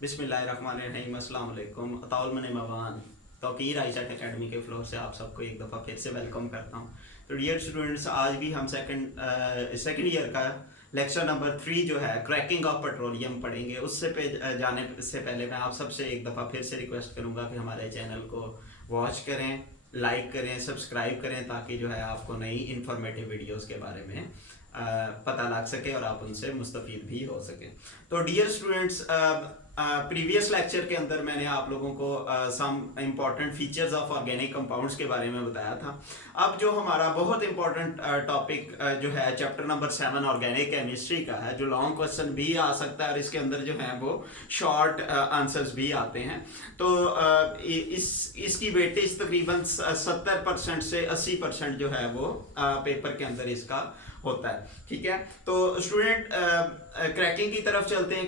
बिस्मिल्लाहिर्रहमानिर्रहीम अस्सलाम वालेकुम अताउल मन मवान तौकीर आइशट एकेडमी के फ्लोर से आप सबको एक दफ़ा फिर से वेलकम करता हूँ। तो डियर स्टूडेंट्स, आज भी हम सेकंड ईयर का लेक्चर नंबर 3 जो है क्रैकिंग ऑफ पेट्रोलियम पढ़ेंगे। जाने से पहले मैं आप सबसे एक दफ़ा फिर से रिक्वेस्ट करूँगा कि हमारे चैनल को वॉच करें, लाइक करें, सब्सक्राइब करें, ताकि जो है आपको नई इन्फॉर्मेटिव वीडियोस के बारे में पता लग सके और आप उनसे मुस्तफ़ीद भी हो सकें। तो डियर स्टूडेंट्स, प्रीवियस लेक्चर के अंदर मैंने आप लोगों को some important features of organic compounds के बारे में बताया था। अब जो हमारा बहुत इम्पॉर्टेंट टॉपिक जो है चैप्टर नंबर 7 ऑर्गेनिक केमिस्ट्री का है, जो लॉन्ग क्वेश्चन भी आ सकता है और इसके अंदर जो है वो शॉर्ट आंसर्स भी आते हैं। तो इसकी वेटेज तकरीबन 70% से 80% जो है वो पेपर के अंदर इसका होता है। ठीक है, तो स्टूडेंट क्रैकिंग की तरफ चलते हैं।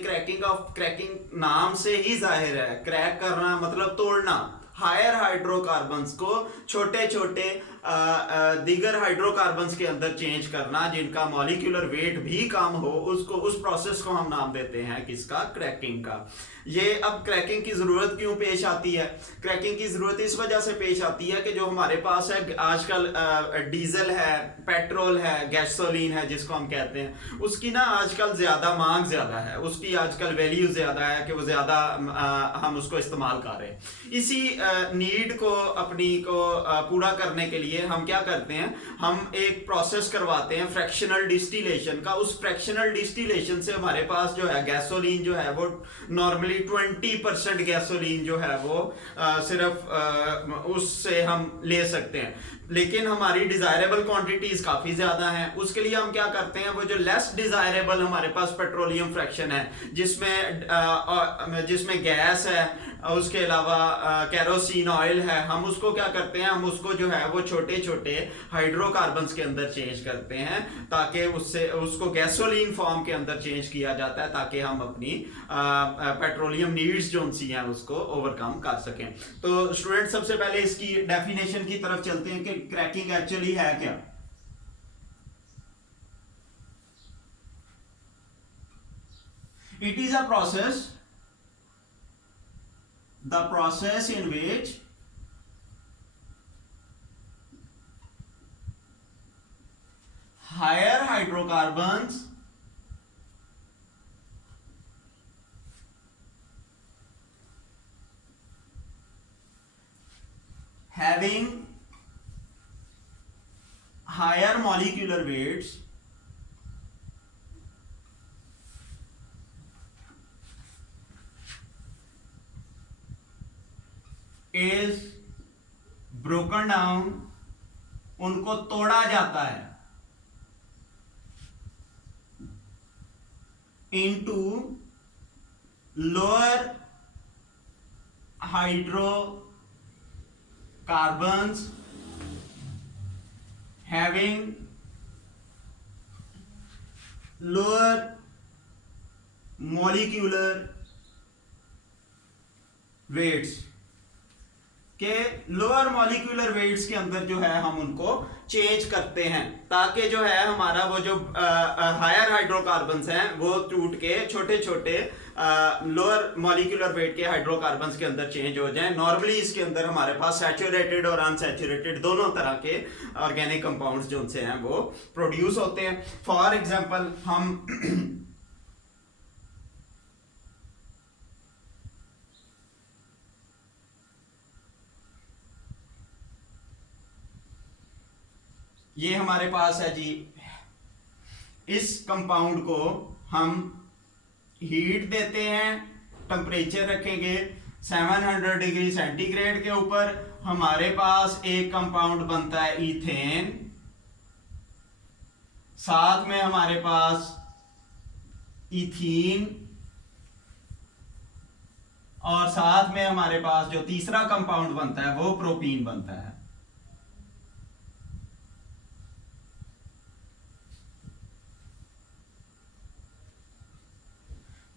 क्रैकिंग नाम से ही जाहिर है, क्रैक करना मतलब तोड़ना। हायर हाइड्रोकार्बन्स को छोटे छोटे दीगर हाइड्रोकार्बन्स के अंदर चेंज करना, जिनका मॉलिक्यूलर वेट भी कम हो, उस प्रोसेस को हम नाम देते हैं किसका? क्रैकिंग का। ये अब क्रैकिंग की ज़रूरत क्यों पेश आती है? क्रैकिंग की ज़रूरत इस वजह से पेश आती है कि जो हमारे पास है आजकल डीजल है, पेट्रोल है, गैसोलीन है जिसको हम कहते हैं, उसकी ना आजकल ज़्यादा मांग ज़्यादा है, उसकी आजकल वैल्यू ज़्यादा है कि वो ज़्यादा हम उसको इस्तेमाल कर रहे हैं। इसी नीड को पूरा करने के लिए हम क्या करते हैं, हम एक प्रोसेस करवाते हैं फ्रैक्शनल डिस्टिलेशन का। उस फ्रैक्शनल डिस्टिलेशन से हमारे पास जो है गैसोलीन जो है वो नॉर्मली 20% गैसोलीन जो है वो सिर्फ उससे हम ले सकते हैं, लेकिन हमारी डिजायरेबल क्वांटिटीज काफी ज्यादा हैं। उसके लिए हम क्या करते हैं, वो जो लेस डिजायरेबल हमारे पास पेट्रोलियम फ्रैक्शन है, जिसमें गैस है, उसके अलावा कैरोसिन ऑयल है, हम उसको क्या करते हैं, हम उसको जो है वो छोटे छोटे हाइड्रोकार्बन्स के अंदर चेंज करते हैं, ताकि उसको गैसोलीन फॉर्म के अंदर चेंज किया जाता है, ताकि हम अपनी पेट्रोलियम नीड्स जो सी हैं उसको ओवरकम कर सकें। तो स्टूडेंट, सबसे पहले इसकी डेफिनेशन की तरफ चलते हैं कि क्रैकिंग एक्चुअली है क्या। It is a process, the process in which higher hydrocarbons having higher molecular weights is broken down, उनको तोड़ा जाता है into lower hydrocarbons having lower molecular weights के लोअर मॉलिक्यूलर वेट्स के अंदर जो है हम उनको चेंज करते हैं, ताकि जो है हमारा वो जो हायर हाइड्रोकार्बन्स हैं वो टूट के छोटे छोटे लोअर मॉलिक्यूलर वेट के हाइड्रोकार्बन्स के अंदर चेंज हो जाएं। नॉर्मली इसके अंदर हमारे पास सैचुरेटेड और अनसैचुरेटेड दोनों तरह के ऑर्गेनिक कंपाउंड्स जो उनसे हैं वो प्रोड्यूस होते हैं। फॉर एग्जांपल, हम ये हमारे पास है जी, इस कंपाउंड को हम हीट देते हैं, टेम्परेचर रखेंगे 700 डिग्री सेंटीग्रेड के ऊपर, हमारे पास एक कंपाउंड बनता है इथेन, साथ में हमारे पास इथीन, और साथ में हमारे पास जो तीसरा कंपाउंड बनता है वो प्रोपीन बनता है।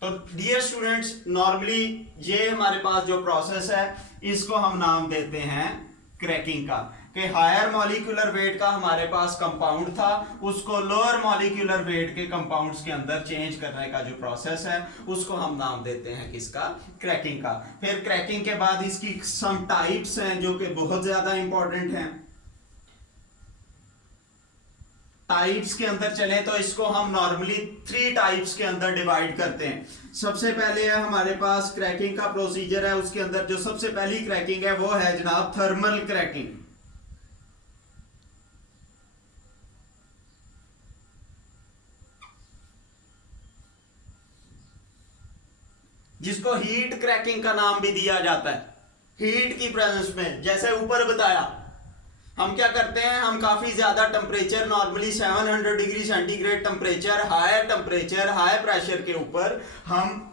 तो डियर स्टूडेंट्स, नॉर्मली ये हमारे पास जो प्रोसेस है इसको हम नाम देते हैं क्रैकिंग का। कि हायर मॉलिक्यूलर वेट का हमारे पास कंपाउंड था, उसको लोअर मॉलिक्यूलर वेट के कंपाउंड्स के अंदर चेंज करने का जो प्रोसेस है उसको हम नाम देते हैं किसका, क्रैकिंग का। फिर क्रैकिंग के बाद इसकी सम टाइप्स हैं जो कि बहुत ज्यादा इंपॉर्टेंट हैं। टाइप्स के अंदर चले तो इसको हम नॉर्मली 3 टाइप्स के अंदर डिवाइड करते हैं। सबसे पहले है हमारे पास क्रैकिंग का प्रोसीजर है, उसके अंदर जो सबसे पहली क्रैकिंग है वो है जनाब थर्मल क्रैकिंग। जिसको हीट क्रैकिंग का नाम भी दिया जाता है। हीट की प्रेजेंस में, जैसे ऊपर बताया, हम क्या करते हैं, हम काफी ज्यादा temperature, normally 700 degree centigrade temperature, high pressure के ऊपर हम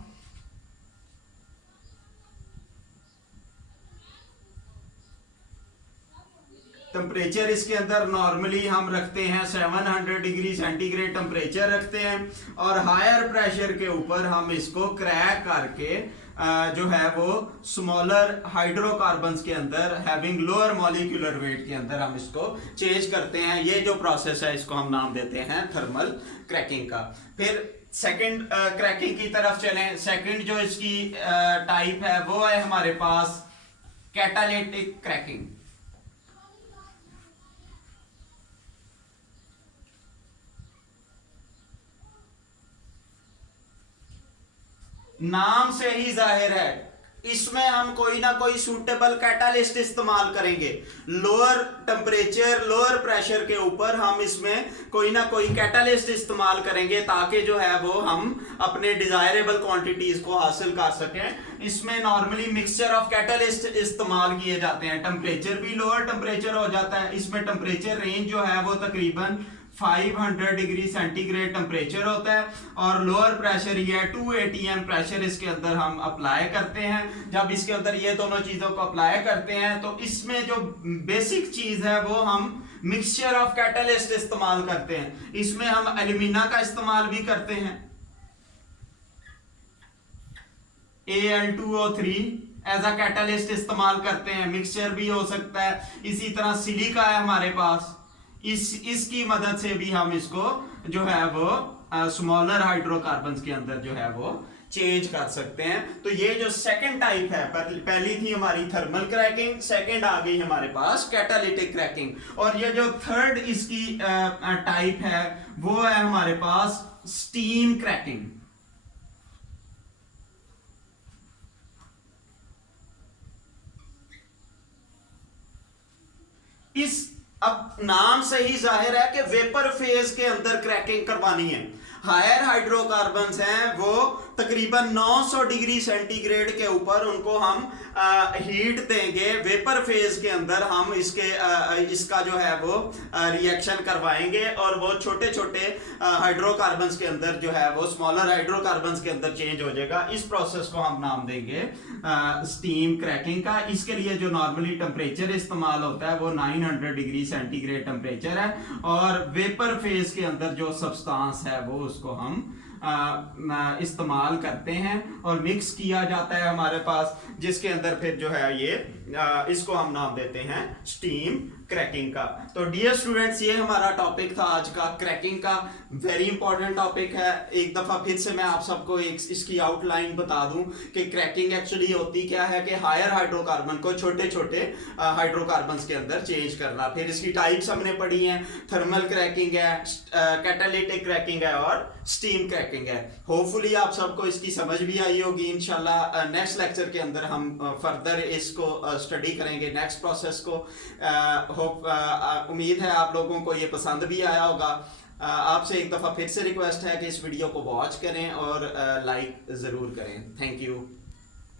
टेम्परेचर इसके अंदर नॉर्मली हम रखते हैं 700 डिग्री सेंटीग्रेड टेम्परेचर रखते हैं, और हायर प्रेशर के ऊपर हम इसको क्रैक करके जो है वो स्मॉलर हाइड्रोकार्बन्स के अंदर हैविंग लोअर मॉलिक्यूलर वेट के अंदर हम इसको चेंज करते हैं। ये जो प्रोसेस है इसको हम नाम देते हैं थर्मल क्रैकिंग का। फिर सेकंड क्रैकिंग की तरफ चलें। सेकंड जो इसकी टाइप है वो है हमारे पास कैटालिटिक क्रैकिंग। नाम से ही जाहिर है इसमें हम कोई ना कोई सूटेबल कैटालिस्ट इस्तेमाल करेंगे। लोअर टेम्परेचर, लोअर प्रेशर के ऊपर हम इसमें कोई ना कोई कैटालिस्ट इस्तेमाल करेंगे ताकि जो है वो हम अपने डिजायरेबल क्वांटिटीज को हासिल कर सकें। इसमें नॉर्मली मिक्सचर ऑफ कैटालिस्ट इस्तेमाल किए जाते हैं। टेम्परेचर भी लोअर टेम्परेचर हो जाता है। इसमें टेम्परेचर रेंज जो है वो तकरीबन 500 डिग्री सेंटीग्रेड टेम्परेचर होता है, और लोअर प्रेशर ये 2 atm प्रेशर इसके अंदर हम अप्लाई करते हैं। जब इसके अंदर ये दोनों चीजों को अप्लाई करते हैं तो इसमें जो बेसिक चीज है वो हम मिक्सचर ऑफ कैटालिस्ट इस्तेमाल करते हैं। इसमें हम एल्यूमिना का इस्तेमाल भी करते हैं, Al2O3 एज अ कैटालिस्ट इस्तेमाल करते हैं। मिक्सचर भी हो सकता है। इसी तरह सिलिका है हमारे पास, इसकी मदद से भी हम इसको जो है वो स्मॉलर हाइड्रोकार्बन्स के अंदर जो है वो चेंज कर सकते हैं। तो ये जो सेकंड टाइप है, पहली थी हमारी थर्मल क्रैकिंग, सेकंड आ गई हमारे पास कैटालिटिक क्रैकिंग, और ये जो थर्ड इसकी टाइप है वो है हमारे पास स्टीम क्रैकिंग। इस अब नाम से ही जाहिर है कि वेपर फेज के अंदर क्रैकिंग करवानी है। हायर हाइड्रोकार्बन्स हैं वो तकरीबन 900 डिग्री सेंटीग्रेड के ऊपर उनको हम हीट देंगे। वेपर फेज के अंदर हम इसका जो है वो रिएक्शन करवाएंगे, और वो छोटे छोटे हाइड्रोकार्बन्स के अंदर जो है वो स्मॉलर हाइड्रोकार्बन्स के अंदर चेंज हो जाएगा। इस प्रोसेस को हम नाम देंगे स्टीम क्रैकिंग का। इसके लिए जो नॉर्मली टेम्परेचर इस्तेमाल होता है वो 900 डिग्री सेंटीग्रेड टेम्परेचर है, और वेपर फेज के अंदर जो सब्सटेंस है वो उसको हम इस्तेमाल करते हैं और मिक्स किया जाता है हमारे पास, जिसके अंदर फिर जो है ये इसको हम नाम देते हैं स्टीम क्रैकिंग का। तो डियर स्टूडेंट्स, ये हमारा टॉपिक था आज का, क्रैकिंग का। वेरी इंपॉर्टेंट टॉपिक है। एक दफा फिर से मैं आप सबको इसकी आउटलाइन बता दूं कि क्रैकिंग एक्चुअली होती क्या है कि हायर हाइड्रोकार्बन को छोटे छोटे हाइड्रोकार्बन्स के अंदर चेंज करना। फिर इसकी टाइप्स हमने पढ़ी हैं, थर्मल क्रैकिंग है, कैटालिटिक क्रैकिंग है और स्टीम क्रैकिंग है। होपफुली आप सबको इसकी समझ भी आई होगी। इंशाल्लाह नेक्स्ट लेक्चर के अंदर हम फर्दर इसको स्टडी करेंगे, नेक्स्ट प्रोसेस को। उम्मीद है आप लोगों को ये पसंद भी आया होगा। आपसे एक दफ़ा फिर से रिक्वेस्ट है कि इस वीडियो को वॉच करें और लाइक ज़रूर करें। Thank you.